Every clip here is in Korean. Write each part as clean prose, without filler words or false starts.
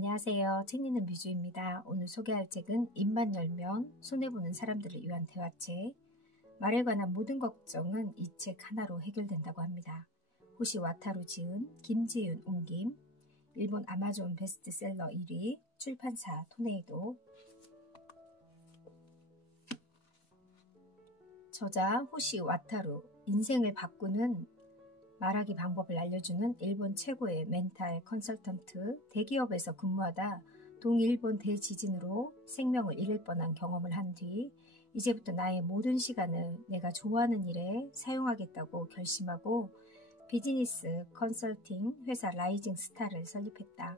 안녕하세요. 책 읽는 뮤즈입니다. 오늘 소개할 책은 입만 열면 손해보는 사람들을 위한 대화책. 말에 관한 모든 걱정은 이 책 하나로 해결된다고 합니다. 호시 와타루 지은, 김지윤 옮김, 일본 아마존 베스트셀러 1위, 출판사 토네이도. 저자 호시 와타루, 인생을 바꾸는 말하기 방법을 알려주는 일본 최고의 멘탈 컨설턴트, 대기업에서 근무하다 동일본 대지진으로 생명을 잃을 뻔한 경험을 한 뒤 이제부터 나의 모든 시간을 내가 좋아하는 일에 사용하겠다고 결심하고 비즈니스 컨설팅 회사 라이징 스타를 설립했다.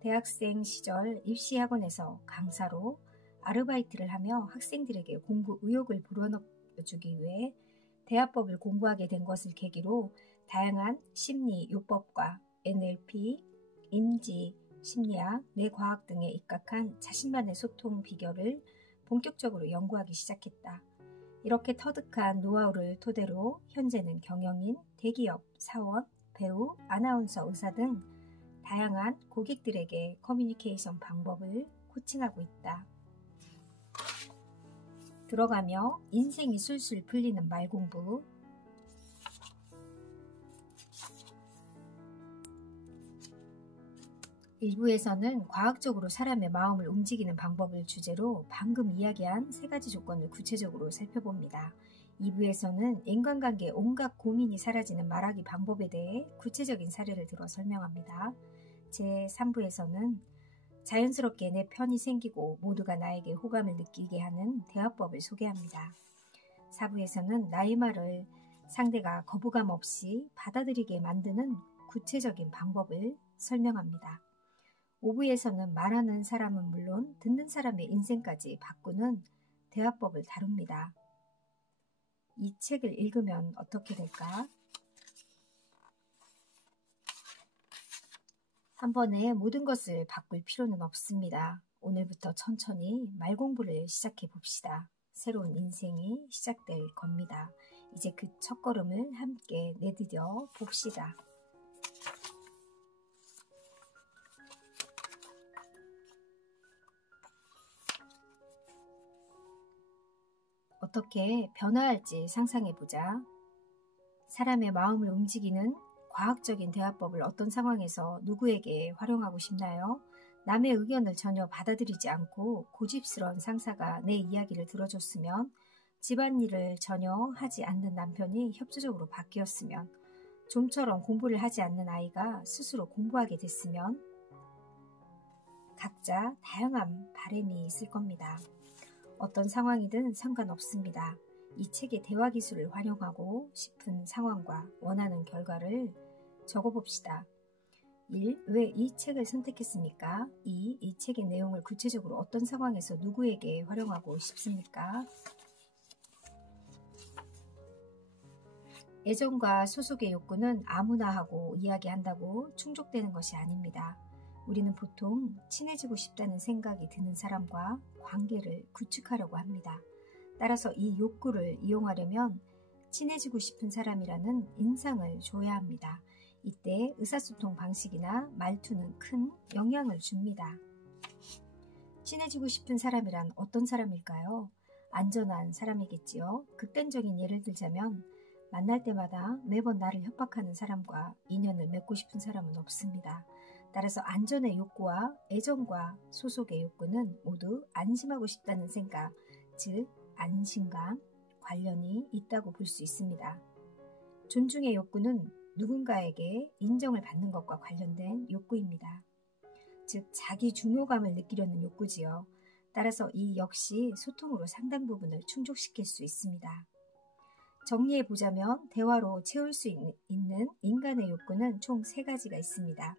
대학생 시절 입시학원에서 강사로 아르바이트를 하며 학생들에게 공부 의욕을 불어넣어주기 위해 대화법을 공부하게 된 것을 계기로 다양한 심리, 요법과 NLP, 인지, 심리학, 뇌과학 등에 입각한 자신만의 소통 비결을 본격적으로 연구하기 시작했다. 이렇게 터득한 노하우를 토대로 현재는 경영인, 대기업, 사원, 배우, 아나운서, 의사 등 다양한 고객들에게 커뮤니케이션 방법을 코칭하고 있다. 들어가며 인생이 술술 풀리는 말 공부. 일부에서는 과학적으로 사람의 마음을 움직이는 방법을 주제로 방금 이야기한 3가지 조건을 구체적으로 살펴봅니다. 2부에서는 인간관계의 온갖 고민이 사라지는 말하기 방법에 대해 구체적인 사례를 들어 설명합니다. 제3부에서는 자연스럽게 내 편이 생기고 모두가 나에게 호감을 느끼게 하는 대화법을 소개합니다. 4부에서는 나의 말을 상대가 거부감 없이 받아들이게 만드는 구체적인 방법을 설명합니다. 5부에서는 말하는 사람은 물론 듣는 사람의 인생까지 바꾸는 대화법을 다룹니다. 이 책을 읽으면 어떻게 될까? 한 번에 모든 것을 바꿀 필요는 없습니다. 오늘부터 천천히 말 공부를 시작해 봅시다. 새로운 인생이 시작될 겁니다. 이제 그 첫걸음을 함께 내디뎌 봅시다. 어떻게 변화할지 상상해보자. 사람의 마음을 움직이는 과학적인 대화법을 어떤 상황에서 누구에게 활용하고 싶나요? 남의 의견을 전혀 받아들이지 않고 고집스러운 상사가 내 이야기를 들어줬으면, 집안일을 전혀 하지 않는 남편이 협조적으로 바뀌었으면, 좀처럼 공부를 하지 않는 아이가 스스로 공부하게 됐으면, 각자 다양한 바람이 있을 겁니다. 어떤 상황이든 상관없습니다. 이 책의 대화 기술을 활용하고 싶은 상황과 원하는 결과를 적어봅시다. 1. 왜 이 책을 선택했습니까? 2. 이 책의 내용을 구체적으로 어떤 상황에서 누구에게 활용하고 싶습니까? 애정과 소속의 욕구는 아무나 하고 이야기한다고 충족되는 것이 아닙니다. 우리는 보통 친해지고 싶다는 생각이 드는 사람과 관계를 구축하려고 합니다. 따라서 이 욕구를 이용하려면 친해지고 싶은 사람이라는 인상을 줘야 합니다. 이때 의사소통 방식이나 말투는 큰 영향을 줍니다. 친해지고 싶은 사람이란 어떤 사람일까요? 안전한 사람이겠지요. 극단적인 예를 들자면 만날 때마다 매번 나를 협박하는 사람과 인연을 맺고 싶은 사람은 없습니다. 따라서 안전의 욕구와 애정과 소속의 욕구는 모두 안심하고 싶다는 생각, 즉 안심감, 관련이 있다고 볼 수 있습니다. 존중의 욕구는 누군가에게 인정을 받는 것과 관련된 욕구입니다. 즉 자기 중요감을 느끼려는 욕구지요. 따라서 이 역시 소통으로 상당 부분을 충족시킬 수 있습니다. 정리해보자면 대화로 채울 수 있는 인간의 욕구는 총 3가지가 있습니다.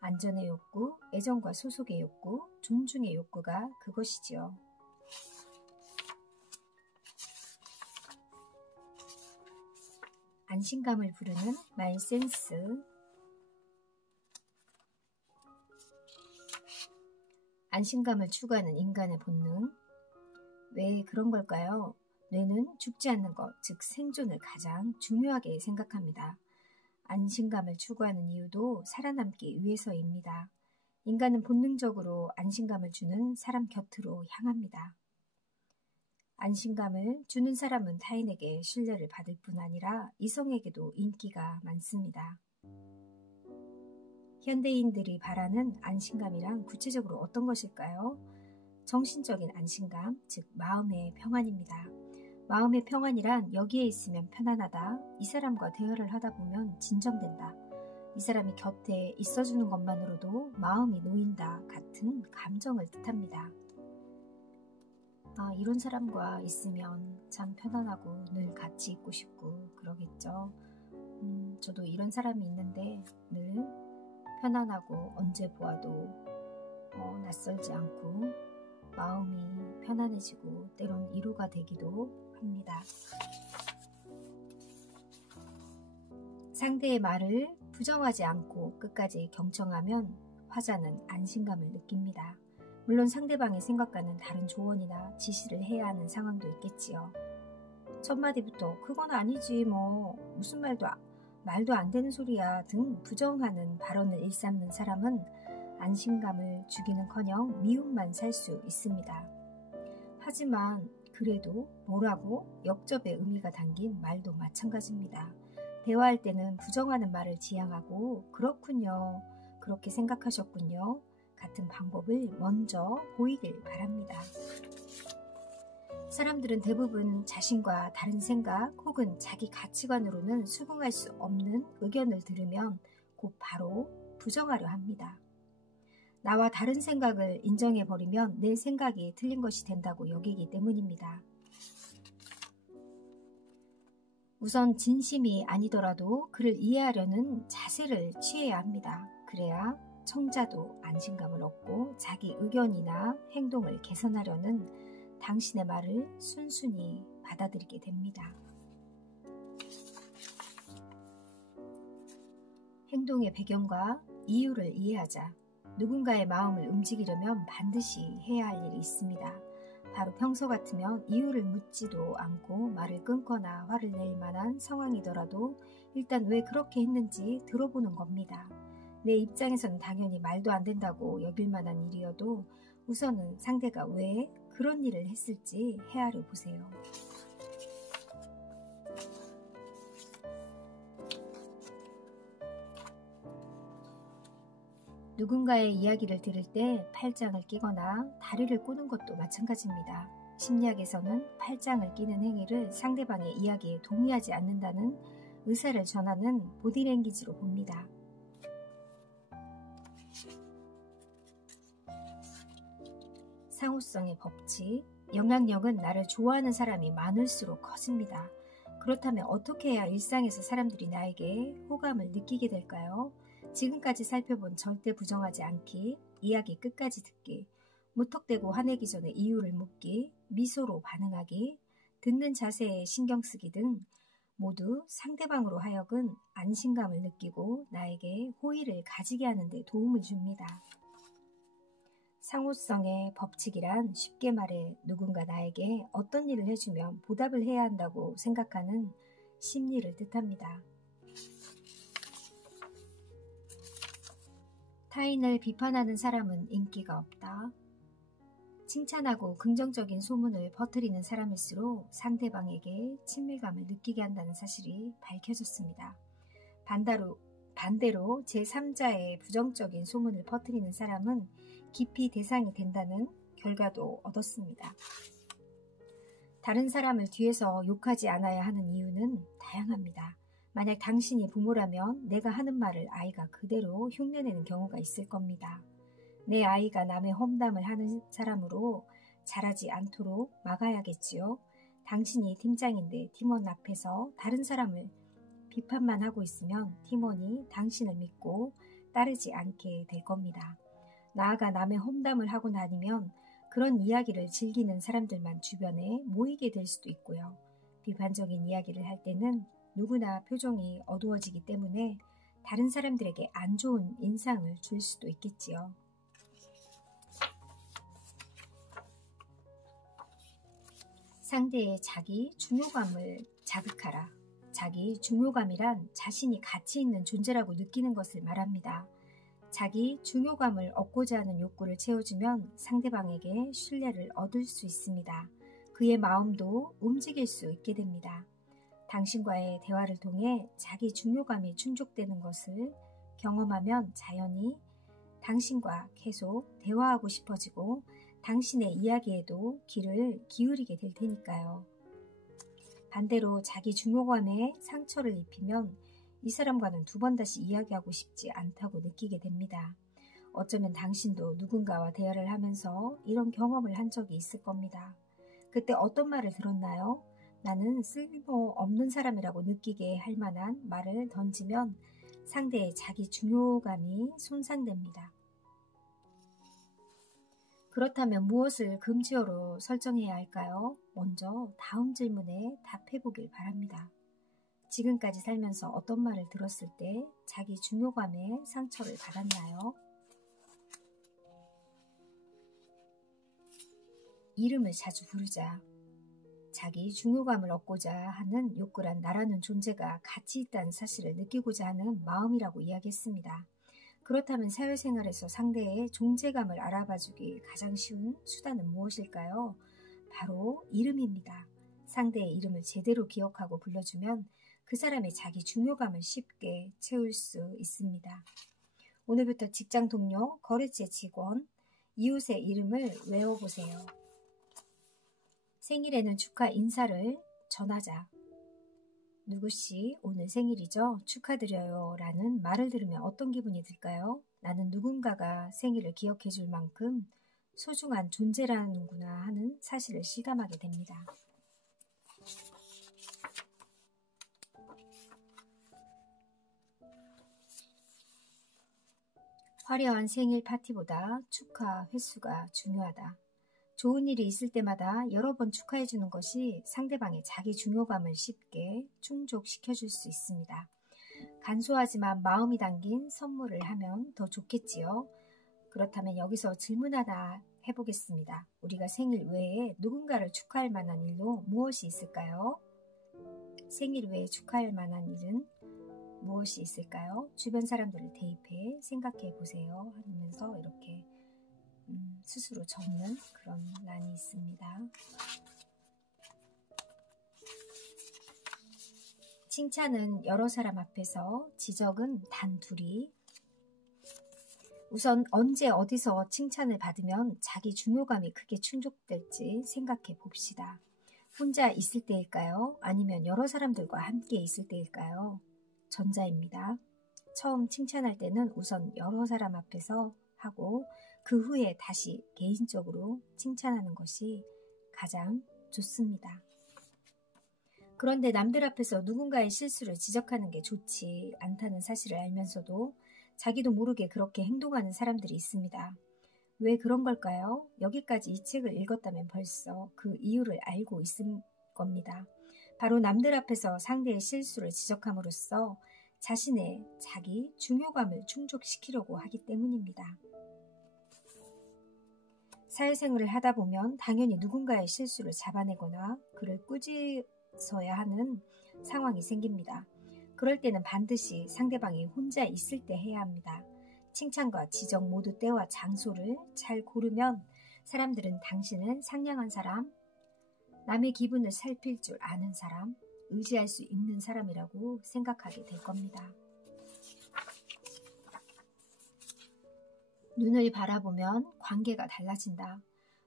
안전의 욕구, 애정과 소속의 욕구, 존중의 욕구가 그것이지요. 안심감을 부르는 말 센스. 안심감을 추구하는 인간의 본능. 왜 그런 걸까요? 뇌는 죽지 않는 것, 즉 생존을 가장 중요하게 생각합니다. 안심감을 추구하는 이유도 살아남기 위해서입니다. 인간은 본능적으로 안심감을 주는 사람 곁으로 향합니다. 안심감을 주는 사람은 타인에게 신뢰를 받을 뿐 아니라 이성에게도 인기가 많습니다. 현대인들이 바라는 안심감이란 구체적으로 어떤 것일까요? 정신적인 안심감, 즉 마음의 평안입니다. 마음의 평안이란 여기에 있으면 편안하다, 이 사람과 대화를 하다 보면 진정된다, 이 사람이 곁에 있어주는 것만으로도 마음이 놓인다 같은 감정을 뜻합니다. 이런 사람과 있으면 참 편안하고 늘 같이 있고 싶고 그러겠죠. 저도 이런 사람이 있는데 늘 편안하고 언제 보아도 낯설지 않고 마음이 편안해지고 때론 위로가 되기도 합니다. 상대의 말을 부정하지 않고 끝까지 경청하면 화자는 안심감을 느낍니다. 물론 상대방의 생각과는 다른 조언이나 지시를 해야 하는 상황도 있겠지요. 첫 마디부터 그건 아니지 무슨 말도 안 되는 소리야 등 부정하는 발언을 일삼는 사람은 안심감을 주기는커녕 미움만 살 수 있습니다. 하지만 그래도 뭐라고 역접의 의미가 담긴 말도 마찬가지입니다. 대화할 때는 부정하는 말을 지양하고 그렇군요, 그렇게 생각하셨군요 같은 방법을 먼저 보이길 바랍니다. 사람들은 대부분 자신과 다른 생각 혹은 자기 가치관으로는 수긍할 수 없는 의견을 들으면 곧 바로 부정하려 합니다. 나와 다른 생각을 인정해버리면 내 생각이 틀린 것이 된다고 여기기 때문입니다. 우선 진심이 아니더라도 그를 이해하려는 자세를 취해야 합니다. 그래야 청자도 안심감을 얻고 자기 의견이나 행동을 개선하려는 당신의 말을 순순히 받아들이게 됩니다. 행동의 배경과 이유를 이해하자. 누군가의 마음을 움직이려면 반드시 해야 할 일이 있습니다. 바로 평소 같으면 이유를 묻지도 않고 말을 끊거나 화를 낼 만한 상황이더라도 일단 왜 그렇게 했는지 들어보는 겁니다. 내 입장에서는 당연히 말도 안 된다고 여길 만한 일이어도 우선은 상대가 왜 그런 일을 했을지 헤아려 보세요. 누군가의 이야기를 들을 때 팔짱을 끼거나 다리를 꼬는 것도 마찬가지입니다. 심리학에서는 팔짱을 끼는 행위를 상대방의 이야기에 동의하지 않는다는 의사를 전하는 보디랭귀지로 봅니다. 상호성의 법칙, 영향력은 나를 좋아하는 사람이 많을수록 커집니다. 그렇다면 어떻게 해야 일상에서 사람들이 나에게 호감을 느끼게 될까요? 지금까지 살펴본 절대 부정하지 않기, 이야기 끝까지 듣기, 무턱대고 화내기 전에 이유를 묻기, 미소로 반응하기, 듣는 자세에 신경 쓰기 등 모두 상대방으로 하여금 안심감을 느끼고 나에게 호의를 가지게 하는 데 도움을 줍니다. 상호성의 법칙이란 쉽게 말해 누군가 나에게 어떤 일을 해주면 보답을 해야 한다고 생각하는 심리를 뜻합니다. 타인을 비판하는 사람은 인기가 없다. 칭찬하고 긍정적인 소문을 퍼뜨리는 사람일수록 상대방에게 친밀감을 느끼게 한다는 사실이 밝혀졌습니다. 반대로 제3자의 부정적인 소문을 퍼뜨리는 사람은 기피 대상이 된다는 결과도 얻었습니다. 다른 사람을 뒤에서 욕하지 않아야 하는 이유는 다양합니다. 만약 당신이 부모라면 내가 하는 말을 아이가 그대로 흉내내는 경우가 있을 겁니다. 내 아이가 남의 험담을 하는 사람으로 자라지 않도록 막아야겠지요. 당신이 팀장인데 팀원 앞에서 다른 사람을 비판만 하고 있으면 팀원이 당신을 믿고 따르지 않게 될 겁니다. 나아가 남의 험담을 하고 다니면 그런 이야기를 즐기는 사람들만 주변에 모이게 될 수도 있고요. 비판적인 이야기를 할 때는 누구나 표정이 어두워지기 때문에 다른 사람들에게 안 좋은 인상을 줄 수도 있겠지요. 상대의 자기 중요감을 자극하라. 자기 중요감이란 자신이 가치 있는 존재라고 느끼는 것을 말합니다. 자기 중요감을 얻고자 하는 욕구를 채워주면 상대방에게 신뢰를 얻을 수 있습니다. 그의 마음도 움직일 수 있게 됩니다. 당신과의 대화를 통해 자기 중요감이 충족되는 것을 경험하면 자연히 당신과 계속 대화하고 싶어지고 당신의 이야기에도 귀를 기울이게 될 테니까요. 반대로 자기 중요감에 상처를 입히면 이 사람과는 두 번 다시 이야기하고 싶지 않다고 느끼게 됩니다. 어쩌면 당신도 누군가와 대화를 하면서 이런 경험을 한 적이 있을 겁니다. 그때 어떤 말을 들었나요? 나는 쓸모없는 사람이라고 느끼게 할 만한 말을 던지면 상대의 자기 중요감이 손상됩니다. 그렇다면 무엇을 금지어로 설정해야 할까요? 먼저 다음 질문에 답해 보길 바랍니다. 지금까지 살면서 어떤 말을 들었을 때 자기 중요감에 상처를 받았나요? 이름을 자주 부르자. 자기 중요감을 얻고자 하는 욕구란 나라는 존재가 가치 있다는 사실을 느끼고자 하는 마음이라고 이야기했습니다. 그렇다면 사회생활에서 상대의 존재감을 알아봐주기 가장 쉬운 수단은 무엇일까요? 바로 이름입니다. 상대의 이름을 제대로 기억하고 불러주면 그 사람의 자기 중요감을 쉽게 채울 수 있습니다. 오늘부터 직장 동료, 거래처 직원, 이웃의 이름을 외워보세요. 생일에는 축하 인사를 전하자. 누구씨 오늘 생일이죠? 축하드려요 라는 말을 들으면 어떤 기분이 들까요? 나는 누군가가 생일을 기억해 줄 만큼 소중한 존재라는구나 하는 사실을 실감하게 됩니다. 화려한 생일 파티보다 축하 횟수가 중요하다. 좋은 일이 있을 때마다 여러 번 축하해 주는 것이 상대방의 자기 중요감을 쉽게 충족시켜 줄 수 있습니다. 간소하지만 마음이 담긴 선물을 하면 더 좋겠지요. 그렇다면 여기서 질문 하나 해보겠습니다. 우리가 생일 외에 누군가를 축하할 만한 일로 무엇이 있을까요? 생일 외에 축하할 만한 일은 무엇이 있을까요? 주변 사람들을 대입해 생각해 보세요 하면서 이렇게 스스로 적는 그런 란이 있습니다. 칭찬은 여러 사람 앞에서, 지적은 단 둘이. 우선 언제 어디서 칭찬을 받으면 자기 중요감이 크게 충족될지 생각해 봅시다. 혼자 있을 때일까요? 아니면 여러 사람들과 함께 있을 때일까요? 전자입니다. 처음 칭찬할 때는 우선 여러 사람 앞에서 하고 그 후에 다시 개인적으로 칭찬하는 것이 가장 좋습니다. 그런데 남들 앞에서 누군가의 실수를 지적하는 게 좋지 않다는 사실을 알면서도 자기도 모르게 그렇게 행동하는 사람들이 있습니다. 왜 그런 걸까요? 여기까지 이 책을 읽었다면 벌써 그 이유를 알고 있을 겁니다. 바로 남들 앞에서 상대의 실수를 지적함으로써 자신의 자기 중요감을 충족시키려고 하기 때문입니다. 사회생활을 하다 보면 당연히 누군가의 실수를 잡아내거나 그를 꾸짖어야 하는 상황이 생깁니다. 그럴 때는 반드시 상대방이 혼자 있을 때 해야 합니다. 칭찬과 지적 모두 때와 장소를 잘 고르면 사람들은 당신은 상냥한 사람, 남의 기분을 살필 줄 아는 사람, 의지할 수 있는 사람이라고 생각하게 될 겁니다. 눈을 바라보면 관계가 달라진다.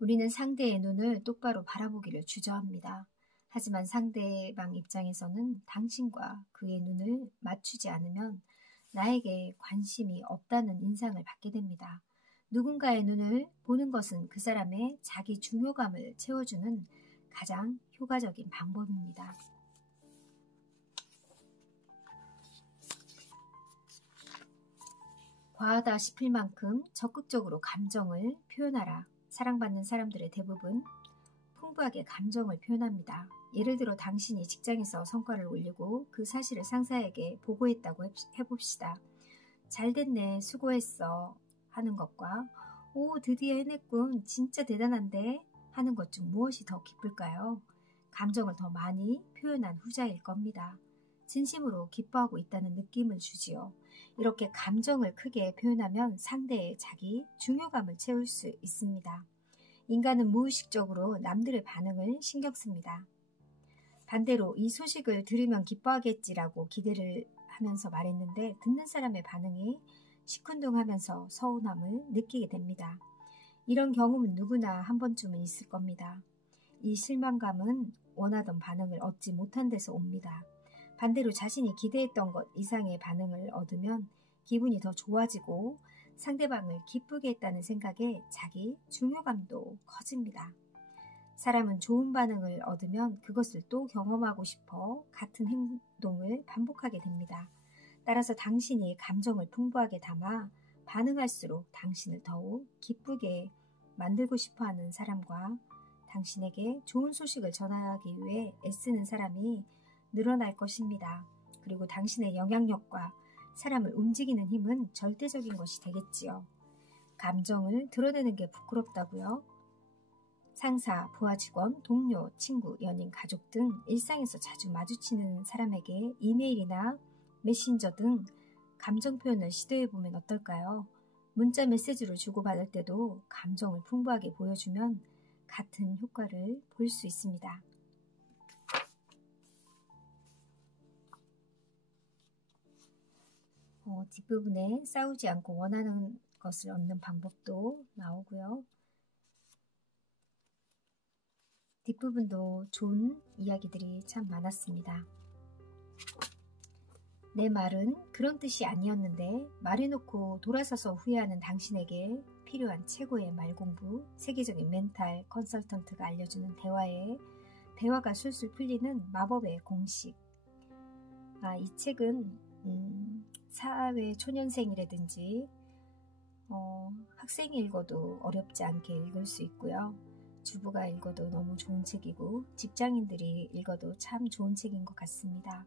우리는 상대의 눈을 똑바로 바라보기를 주저합니다. 하지만 상대방 입장에서는 당신과 그의 눈을 맞추지 않으면 나에게 관심이 없다는 인상을 받게 됩니다. 누군가의 눈을 보는 것은 그 사람의 자기 중요감을 채워주는 가장 효과적인 방법입니다. 과하다 싶을 만큼 적극적으로 감정을 표현하라. 사랑받는 사람들의 대부분 풍부하게 감정을 표현합니다. 예를 들어 당신이 직장에서 성과를 올리고 그 사실을 상사에게 보고했다고 해봅시다. 잘됐네, 수고했어 하는 것과 오, 드디어 해냈군, 진짜 대단한데 하는 것 중 무엇이 더 기쁠까요? 감정을 더 많이 표현한 후자일 겁니다. 진심으로 기뻐하고 있다는 느낌을 주지요. 이렇게 감정을 크게 표현하면 상대의 자기 중요감을 채울 수 있습니다. 인간은 무의식적으로 남들의 반응을 신경 씁니다. 반대로 이 소식을 들으면 기뻐하겠지라고 기대를 하면서 말했는데 듣는 사람의 반응이 시큰둥하면서 서운함을 느끼게 됩니다. 이런 경험은 누구나 한 번쯤은 있을 겁니다. 이 실망감은 원하던 반응을 얻지 못한 데서 옵니다. 반대로 자신이 기대했던 것 이상의 반응을 얻으면 기분이 더 좋아지고 상대방을 기쁘게 했다는 생각에 자기 중요감도 커집니다. 사람은 좋은 반응을 얻으면 그것을 또 경험하고 싶어 같은 행동을 반복하게 됩니다. 따라서 당신이 감정을 풍부하게 담아 반응할수록 당신을 더욱 기쁘게 만들고 싶어하는 사람과 당신에게 좋은 소식을 전하기 위해 애쓰는 사람이 늘어날 것입니다. 그리고 당신의 영향력과 사람을 움직이는 힘은 절대적인 것이 되겠지요. 감정을 드러내는 게 부끄럽다고요? 상사, 부하 직원, 동료, 친구, 연인, 가족 등 일상에서 자주 마주치는 사람에게 이메일이나 메신저 등 감정 표현을 시도해보면 어떨까요? 문자 메시지를 주고받을 때도 감정을 풍부하게 보여주면 같은 효과를 볼 수 있습니다. 뒷부분에 싸우지 않고 원하는 것을 얻는 방법도 나오고요. 뒷부분도 좋은 이야기들이 참 많았습니다. 내 말은 그런 뜻이 아니었는데 말해놓고 돌아서서 후회하는 당신에게 필요한 최고의 말 공부, 세계적인 멘탈 컨설턴트가 알려주는 대화가 술술 풀리는 마법의 공식. 이 책은 사회 초년생이라든지 학생이 읽어도 어렵지 않게 읽을 수 있고요. 주부가 읽어도 너무 좋은 책이고 직장인들이 읽어도 참 좋은 책인 것 같습니다.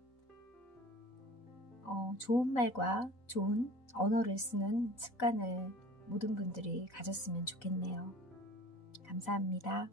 좋은 말과 좋은 언어를 쓰는 습관을 모든 분들이 가졌으면 좋겠네요. 감사합니다.